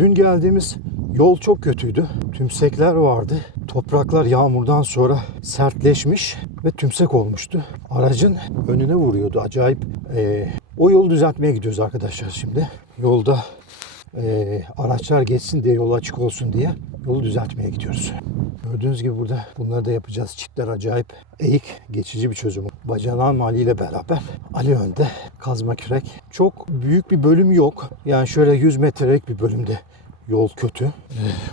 Dün geldiğimiz yol çok kötüydü. Tümsekler vardı. Topraklar yağmurdan sonra sertleşmiş ve tümsek olmuştu. Aracın önüne vuruyordu. Acayip. O yolu düzeltmeye gidiyoruz arkadaşlar şimdi. Yolda araçlar geçsin diye, yol açık olsun diye yolu düzeltmeye gidiyoruz. Gördüğünüz gibi burada bunları da yapacağız. Çitler acayip eğik, geçici bir çözüm. Bacanağın Ali ile beraber, Ali önde, kazma kürek. Çok büyük bir bölüm yok. Yani şöyle 100 metrelik bir bölümde yol kötü.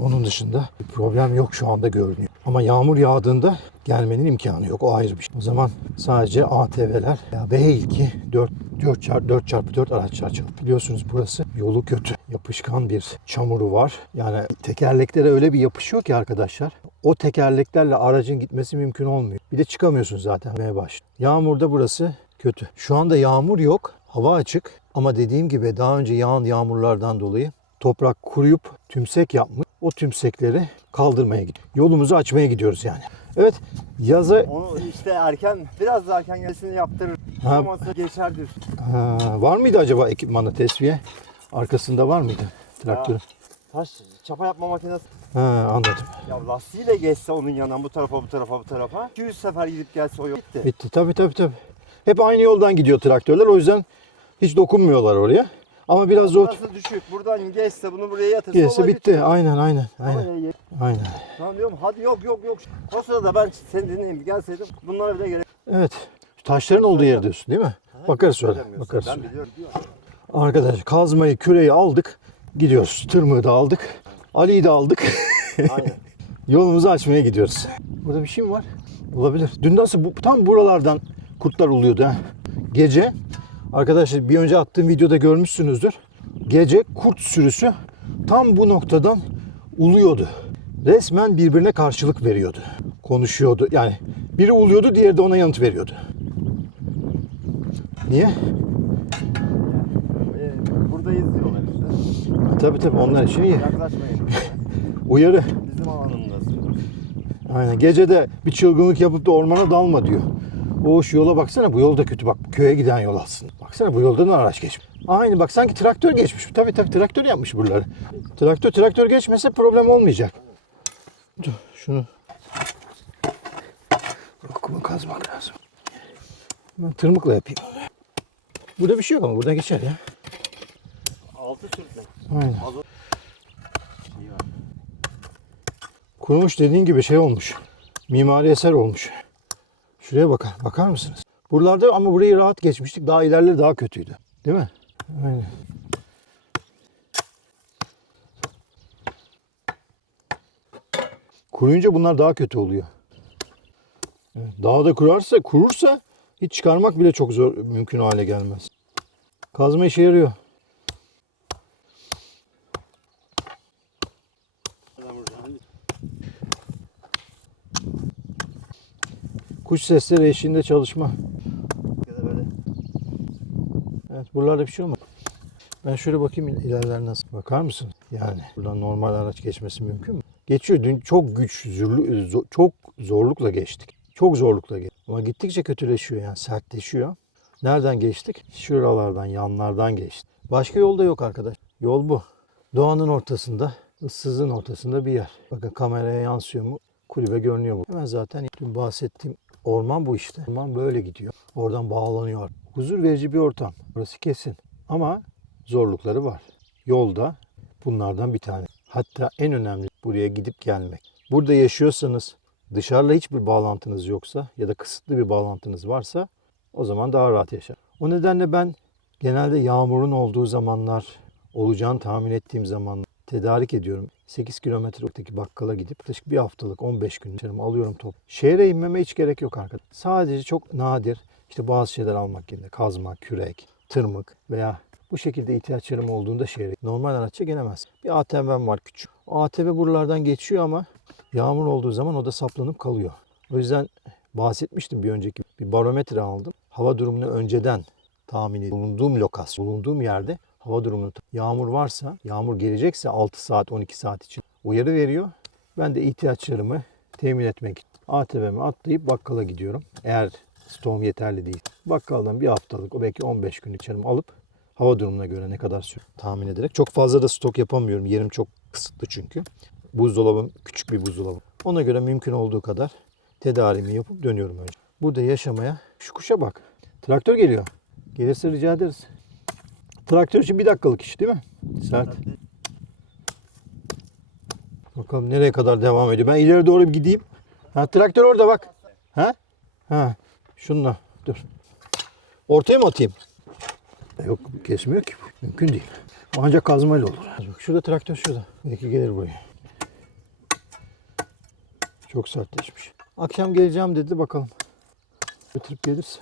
Onun dışında bir problem yok şu anda görünüyor. Ama yağmur yağdığında gelmenin imkanı yok. O ayrı bir şey. O zaman sadece ATV'ler veya B2 4x4 araçlar çalıyor. Biliyorsunuz burası yolu kötü. Yapışkan bir çamuru var. Yani tekerleklere öyle bir yapışıyor ki arkadaşlar. O tekerleklerle aracın gitmesi mümkün olmuyor. Bir de çıkamıyorsun zaten başlıyor. Yağmurda burası kötü. Şu anda yağmur yok. Hava açık. Ama dediğim gibi daha önce yağan yağmurlardan dolayı toprak kuruyup tümsek yapmış. O tümsekleri kaldırmaya gidiyor. Yolumuzu açmaya gidiyoruz yani. Evet, yaza... Onu işte biraz daha erken gelmesini yaptırır. Olmazsa geçerdir. Var mıydı acaba ekipmanı, tesviye? Arkasında var mıydı traktörün? Taş, çapa yapma makinesi. Anladım. Ya lastiğiyle geçse onun yanından bu tarafa. 200 sefer gidip gelse o yol bitti. Bitti. Tabii. Hep aynı yoldan gidiyor traktörler. O yüzden hiç dokunmuyorlar oraya. Ama biraz zor. Burası düşük. Buradan geçse bunu buraya yatırsa Geçse bitti. Bitiyor. Aynen. Tamam diyorum hadi yok. O sırada ben seni dinleyeyim gelseydim bunlara bile gerek. Evet. Taşların olduğu yer diyorsun değil mi? Bakarız şöyle. Bakarız. Ben biliyorum. Arkadaşlar kazmayı, küreği aldık. Gidiyoruz. Tırmığı da aldık. Ali'yi de aldık. Aynen. Yolumuzu açmaya gidiyoruz. Burada bir şey mi var? Olabilir. Dün nasıl tam buralardan kurtlar uluyordu ha. Gece arkadaşlar bir önce attığım videoda görmüşsünüzdür. Gece kurt sürüsü tam bu noktadan uluyordu. Resmen birbirine karşılık veriyordu. Konuşuyordu. Yani biri uluyordu, diğeri de ona yanıt veriyordu. Niye? Burada izliyorlar işte. Tabii onlar için iyi. Yaklaşmayın. Uyarı. Bizim alanımdasın. Aynen. Gece de bir çılgınlık yapıp da ormana dalma diyor. O şu yola baksana, bu yol da kötü. Bak köye giden yol aslında. Baksana bu yoldan araç geçmiş. Aynı bak sanki traktör geçmiş. Tabii traktör yapmış buraları. Traktör geçmese problem olmayacak. Dur şunu. Okumu kazmak lazım. Ben tırmıkla yapayım. Burada bir şey yok ama buradan geçer ya. Altı sürtmek. Aynen. Kurumuş dediğin gibi şey olmuş. Mimari eser olmuş. Şuraya bakar mısınız? Buralarda ama burayı rahat geçmiştik. Daha ilerleri daha kötüydü. Değil mi? Aynen. Kuruyunca bunlar daha kötü oluyor. Evet, daha da kurursa hiç çıkarmak bile çok zor, mümkün hale gelmez. Kazma işe yarıyor. Kuş sesleri eşliğinde çalışma. Evet, buralarda bir şey olmaz. Ben şöyle bakayım ilerler nasıl. Bakar mısın? Yani buradan normal araç geçmesi mümkün mü? Geçiyor. Dün çok zorlukla geçtik. Çok zorlukla geçtik. Ama gittikçe kötüleşiyor yani sertleşiyor. Nereden geçtik? Şuralardan, yanlardan geçtik. Başka yol da yok arkadaş. Yol bu. Doğanın ortasında, ıssızın ortasında bir yer. Bakın kameraya yansıyor mu? Kulübe görünüyor mu? Hemen zaten dün bahsettiğim orman bu işte. Orman böyle gidiyor. Oradan bağlanıyor. Huzur verici bir ortam. Burası kesin. Ama zorlukları var. Yolda bunlardan bir tane. Hatta en önemli buraya gidip gelmek. Burada yaşıyorsanız, dışarıda hiçbir bağlantınız yoksa ya da kısıtlı bir bağlantınız varsa o zaman daha rahat yaşar. O nedenle ben genelde yağmurun olduğu zamanlar, olacağını tahmin ettiğim zaman tedarik ediyorum. 8 kilometredeki bakkala gidip yaklaşık bir haftalık 15 gün alıyorum top. Şehre inmeme hiç gerek yok arkadaşlar. Sadece çok nadir işte bazı şeyler almak yerine kazma, kürek, tırmık veya bu şekilde ihtiyaçlarım olduğunda şehre normal araçla gelemez. Bir ATV'm var küçük. O ATV buralardan geçiyor ama yağmur olduğu zaman o da saplanıp kalıyor. O yüzden bahsetmiştim bir önceki bir barometre aldım. Hava durumunu önceden tahmin bulunduğum lokasyon, bulunduğum yerde hava durumunu yağmur varsa, yağmur gelecekse 6 saat 12 saat için uyarı veriyor. Ben de ihtiyaçlarımı temin etmek için ATV'me atlayıp bakkala gidiyorum. Eğer stoğum yeterli değil. Bakkaldan bir haftalık o belki 15 günlük alıp Hava durumuna göre ne kadar sürüyor tahmin ederek. Çok fazla da stok yapamıyorum. Yerim çok kısıtlı çünkü. Buzdolabım küçük bir buzdolabı. Ona göre mümkün olduğu kadar tedarimi yapıp dönüyorum önce. Burada yaşamaya. Şu kuşa bak. Traktör geliyor. Gelirse rica ederiz. Traktör için 1 dakikalık iş değil mi? Sert. Bakalım nereye kadar devam ediyor. Ben ileri doğru bir gideyim. Ha, traktör orada bak. Ha? Ha. Şununla. Dur. Ortaya mı atayım? Yok kesmiyor ki. Mümkün değil. Ancak kazmayla olur. Bak, şurada traktör şurada. Belki gelir buraya. Çok sertleşmiş. Akşam geleceğim dedi bakalım. Götürüp gelirse.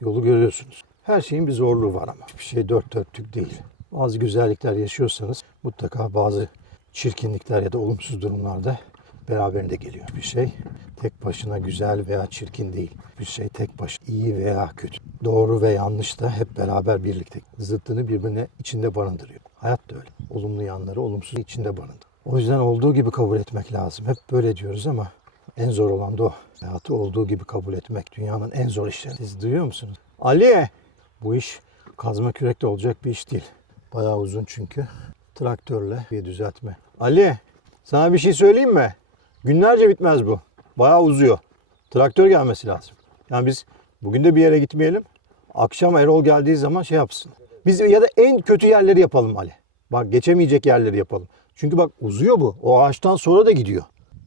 Yolu görüyorsunuz. Her şeyin bir zorluğu var ama. Hiçbir şey dört dörtlük değil. Bazı güzellikler yaşıyorsanız mutlaka bazı çirkinlikler ya da olumsuz durumlarda beraberinde geliyor. Bir şey tek başına güzel veya çirkin değil. Bir şey tek başına iyi veya kötü. Doğru ve yanlış da hep beraber birlikte. Zıttını birbirine içinde barındırıyor. Hayat da öyle. Olumlu yanları olumsuz içinde barındırıyor. O yüzden olduğu gibi kabul etmek lazım. Hep böyle diyoruz ama en zor olan da o. Hayatı olduğu gibi kabul etmek dünyanın en zor işleri. Siz duyuyor musunuz? Ali! Bu iş kazma kürekle olacak bir iş değil. Bayağı uzun çünkü. Traktörle bir düzeltme. Ali! Sana bir şey söyleyeyim mi? Günlerce bitmez bu. Bayağı uzuyor. Traktör gelmesi lazım. Yani biz bugün de bir yere gitmeyelim. Akşam Erol geldiği zaman şey yapsın. Biz ya da en kötü yerleri yapalım Ali. Bak geçemeyecek yerleri yapalım. Çünkü bak uzuyor bu. O ağaçtan sonra da gidiyor.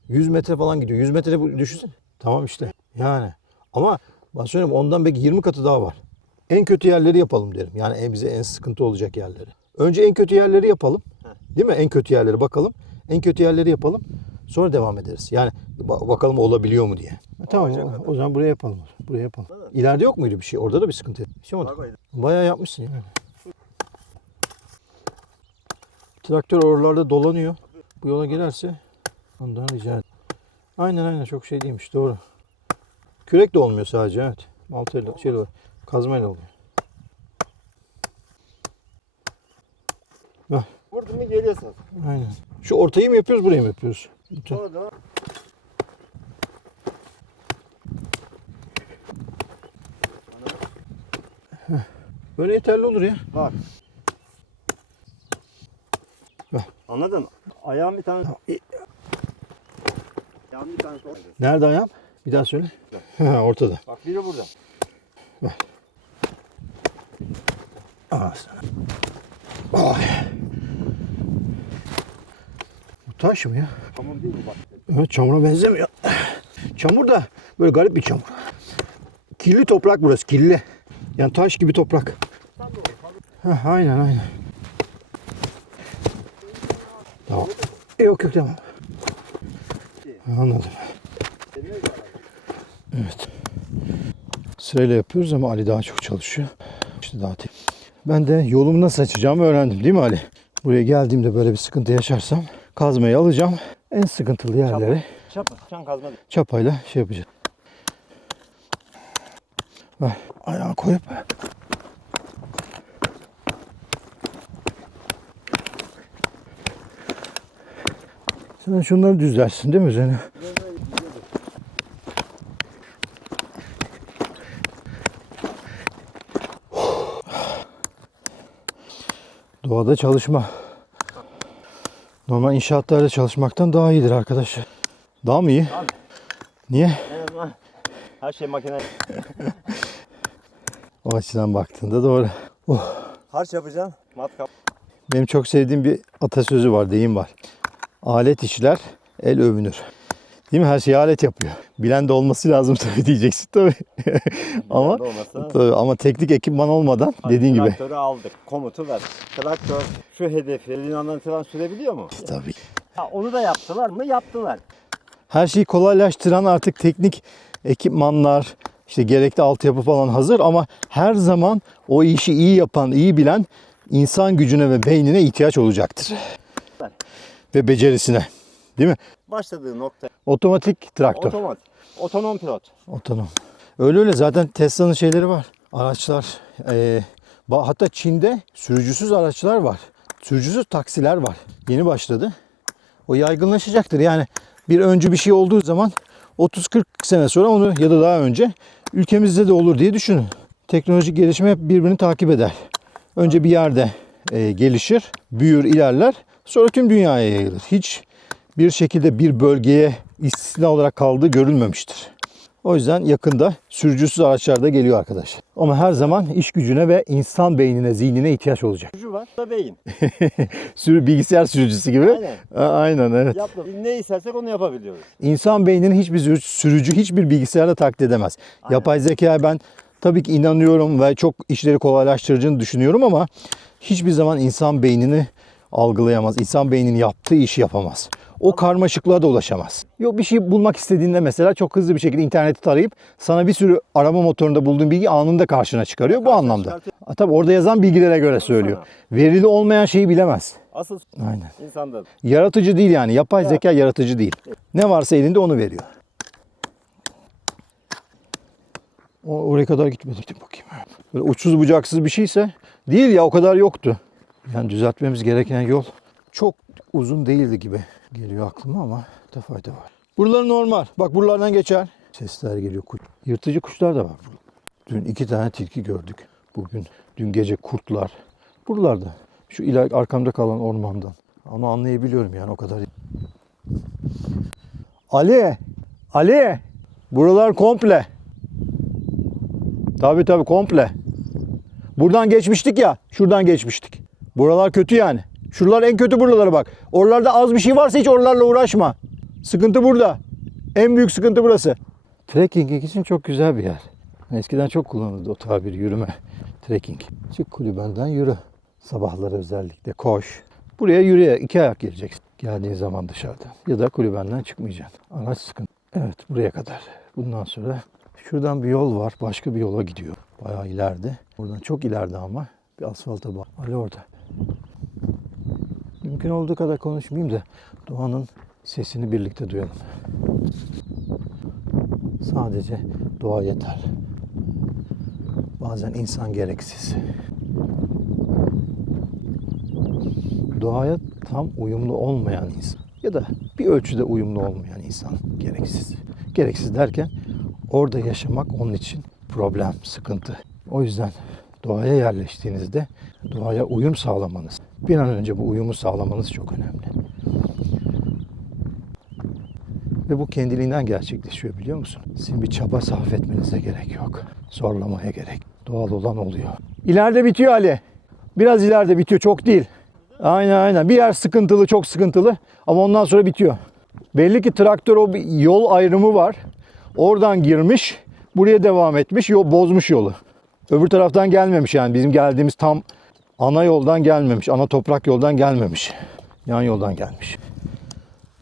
100 metre falan gidiyor. 100 metre düşünsün. Tamam işte. Yani. Ama ben söyleyeyim ondan belki 20 katı daha var. En kötü yerleri yapalım derim. Yani bize en sıkıntı olacak yerleri. Önce en kötü yerleri yapalım. Değil mi? En kötü yerleri bakalım. En kötü yerleri yapalım. Sonra devam ederiz. Yani bakalım olabiliyor mu diye. Tamam o zaman buraya yapalım. Buraya yapalım. İleride yok muydu bir şey? Orada da bir sıkıntı. Bir şey olmadı. Bayağı yapmışsın yani. Traktör oralarda dolanıyor. Bu yola girerse ondan rica ederim. Aynen çok şey değilmiş doğru. Kürek de olmuyor sadece evet. Baltayla kazmayla oluyor. Heh. Vurdun mu geliyorsun. Aynen. Şu ortayı mı yapıyoruz burayı mı yapıyoruz? Sonra da Böyle yeterli olur ya. bak. Bak. Anladın? Ayağın bir tane. Ayağın bir tanesi orada. Nerede ayağım? Bir daha söyle. Ha, ortada. Bak biri burada. Aa, ay. Bu taş mı ya? Tamam değil mi bak? Evet çamura benzemiyor. Çamur da böyle garip bir çamur. Kirli toprak burası kirli. Yani taş gibi toprak. Heh, aynen. Tamam. Yok tamam. Anladım. Evet. Sırayla yapıyoruz ama Ali daha çok çalışıyor. İşte daha tek. Ben de yolumu nasıl açacağımı öğrendim değil mi Ali? Buraya geldiğimde böyle bir sıkıntı yaşarsam kazmayı alacağım. En sıkıntılı yerleri Çapa kazma. çapayla şey yapacağız. Ver. Ayağı koyup sen şunları düzlersin değil mi üzerine? Doğada çalışma. Normal inşaatlarda çalışmaktan daha iyidir arkadaşlar. Daha mı iyi? Abi. Niye? Her şey makine. O açıdan baktığında doğru. Harç yapacaksın. Matkap. Benim çok sevdiğim bir atasözü var, deyim var. Alet işler, el övünür. Değil mi? Her şeyi alet yapıyor. Bilen de olması lazım tabii diyeceksin tabii. ama teknik ekipman olmadan dediğin gibi. Traktörü aldık. Komutu ver. Traktör şu hedefi elinden itibaren sürebiliyor mu? Tabii. Onu da yaptılar mı? Yaptılar. Her şeyi kolaylaştıran artık teknik ekipmanlar, işte gerekli altyapı falan hazır ama her zaman o işi iyi yapan, iyi bilen insan gücüne ve beynine ihtiyaç olacaktır. Ve becerisine. Değil mi? Başladığı nokta. Otomatik traktör. Otonom pilot. Otonom. Öyle zaten Tesla'nın şeyleri var. Araçlar. Hatta Çin'de sürücüsüz araçlar var. Sürücüsüz taksiler var. Yeni başladı. O yaygınlaşacaktır. Yani bir öncü bir şey olduğu zaman 30-40 sene sonra onu ya da daha önce ülkemizde de olur diye düşünün. Teknolojik gelişme hep birbirini takip eder. Önce bir yerde gelişir, büyür, ilerler. Sonra tüm dünyaya yayılır. Hiç bir şekilde bir bölgeye istisna olarak kaldığı görülmemiştir. O yüzden yakında sürücüsüz araçlar da geliyor arkadaşlar. Ama her zaman iş gücüne ve insan beynine, zihnine ihtiyaç olacak. Sürücü var da beyin. Bilgisayar sürücüsü gibi. Aynen. Aynen evet. Ne istersek onu yapabiliyoruz. İnsan beynini hiçbir sürücü, hiçbir bilgisayarla taklit edemez. Aynen. Yapay zekaya ben tabii ki inanıyorum ve çok işleri kolaylaştıracağını düşünüyorum ama hiçbir zaman insan beynini algılayamaz. İnsan beyninin yaptığı işi yapamaz. O karmaşıklığa da ulaşamaz. Yok bir şey bulmak istediğinde mesela çok hızlı bir şekilde interneti tarayıp sana bir sürü arama motorunda bulduğun bilgi anında karşına çıkarıyor. Bu anlamda. Tabii orada yazan bilgilere göre söylüyor. Verili olmayan şeyi bilemez. Asıl Aynen. insanda. Yaratıcı değil yani. Yapay zeka yaratıcı değil. Ne varsa elinde onu veriyor. Oraya kadar gitmedik. Gidip bakayım. Böyle uçsuz bucaksız bir şeyse değil ya, o kadar yoktu. Yani düzeltmemiz gereken yol çok uzun değildi gibi geliyor aklıma ama da fayda var. Buralar normal. Bak buralardan geçer. Sesler geliyor. Yırtıcı kuşlar da var. Dün 2 tane tilki gördük. Dün gece kurtlar. Buralarda. Şu arkamda kalan ormandan. Ama anlayabiliyorum yani o kadar. Ali! Buralar komple. Tabii komple. Buradan geçmiştik ya. Şuradan geçmiştik. Buralar kötü yani. Şuralar en kötü buraları bak. Oralarda az bir şey varsa hiç oralarla uğraşma. Sıkıntı burada. En büyük sıkıntı burası. Trekking için çok güzel bir yer. Eskiden çok kullanıldı o tabir, yürüme. Trekking. Çık kulübenden yürü. Sabahları özellikle koş. Buraya yürüye 2 ayak geleceksin. Geldiğin zaman dışarıdan. Ya da kulübenden çıkmayacaksın. Araç sıkıntı. Evet buraya kadar. Bundan sonra şuradan bir yol var. Başka bir yola gidiyor. Bayağı ileride. Buradan çok ileride ama bir asfalta bak. Ali orada. Mümkün olduğu kadar konuşmayayım da doğanın sesini birlikte duyalım. Sadece doğa yeter. Bazen insan gereksiz. Doğaya tam uyumlu olmayan insan ya da bir ölçüde uyumlu olmayan insan gereksiz. Gereksiz derken orada yaşamak onun için problem, sıkıntı. O yüzden doğaya yerleştiğinizde doğaya uyum sağlamanız, bir an önce bu uyumu sağlamanız çok önemli. Ve bu kendiliğinden gerçekleşiyor biliyor musun? Sizin bir çaba sarf etmenize gerek yok. Zorlamaya gerek. Doğal olan oluyor. İleride bitiyor Ali. Biraz ileride bitiyor, çok değil. Aynen. Bir yer sıkıntılı, çok sıkıntılı ama ondan sonra bitiyor. Belli ki traktör o bir yol ayrımı var. Oradan girmiş, buraya devam etmiş, bozmuş yolu. Öbür taraftan gelmemiş yani bizim geldiğimiz tam ana yoldan gelmemiş, ana toprak yoldan gelmemiş. Yan yoldan gelmiş.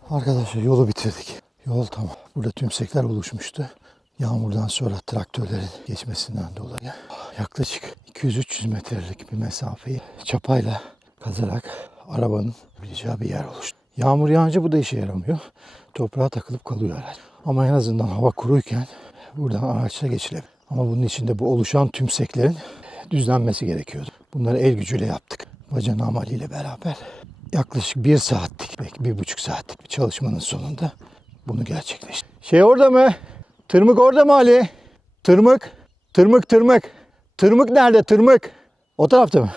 Arkadaşlar yolu bitirdik. Yol tamam. Burada tümsekler oluşmuştu. Yağmurdan sonra traktörlerin geçmesinden dolayı yaklaşık 200-300 metrelik bir mesafeyi çapayla kazarak arabanın bileceği bir yer oluştu. Yağmur yağınca bu da işe yaramıyor. Toprağa takılıp kalıyor araç. Ama en azından hava kuruyken buradan araçla geçilebilir. Ama bunun için de bu oluşan tümseklerin düzlenmesi gerekiyordu. Bunları el gücüyle yaptık. Bacanağım Ali ile beraber yaklaşık 1 saatlik, belki 1,5 saatlik bir çalışmanın sonunda bunu gerçekleştirdik. Şey orada mı? Tırmık orada mı Ali? Tırmık. Tırmık nerede? Tırmık. O tarafta mı?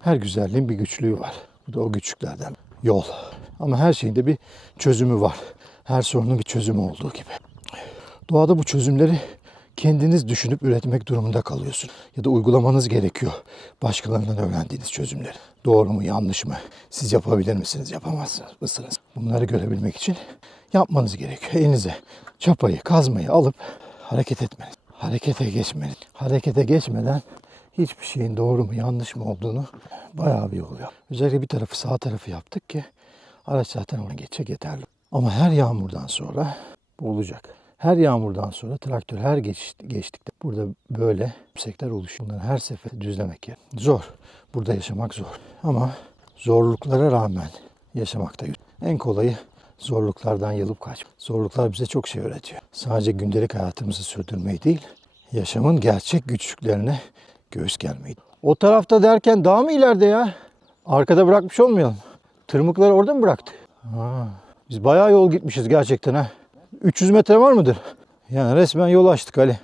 Her güzelliğin bir güçlüğü var. Bu da o güçlüklerden. Yol. Ama her şeyin de bir çözümü var. Her sorunun bir çözümü olduğu gibi. Doğada bu çözümleri kendiniz düşünüp üretmek durumunda kalıyorsun. Ya da uygulamanız gerekiyor. Başkalarından öğrendiğiniz çözümleri. Doğru mu, yanlış mı? Siz yapabilir misiniz, yapamaz mısınız? Bunları görebilmek için yapmanız gerekiyor. Elinize çapayı, kazmayı alıp hareket etmeniz. Harekete geçmeniz. Harekete geçmeden hiçbir şeyin doğru mu, yanlış mı olduğunu bayağı bir yol yok. Özellikle bir tarafı, sağ tarafı yaptık ki araç zaten oradan geçecek, yeterli. Ama her yağmurdan sonra bu olacak. Her yağmurdan sonra traktör her geçtikte burada böyle yüksekler oluşuyor. Bunları her sefer düzlemek gerek. Zor. Burada yaşamak zor. Ama zorluklara rağmen yaşamak da en kolayı zorluklardan yılıp kaçmak. Zorluklar bize çok şey öğretiyor. Sadece gündelik hayatımızı sürdürmeyi değil, yaşamın gerçek güçlüklerine göğüs germeyi. O tarafta derken daha mı ileride ya? Arkada bırakmış olmayalım. Tırmıkları orada mı bıraktı? Biz bayağı yol gitmişiz gerçekten ha. 300 metre var mıdır? Yani resmen yol açtık Ali.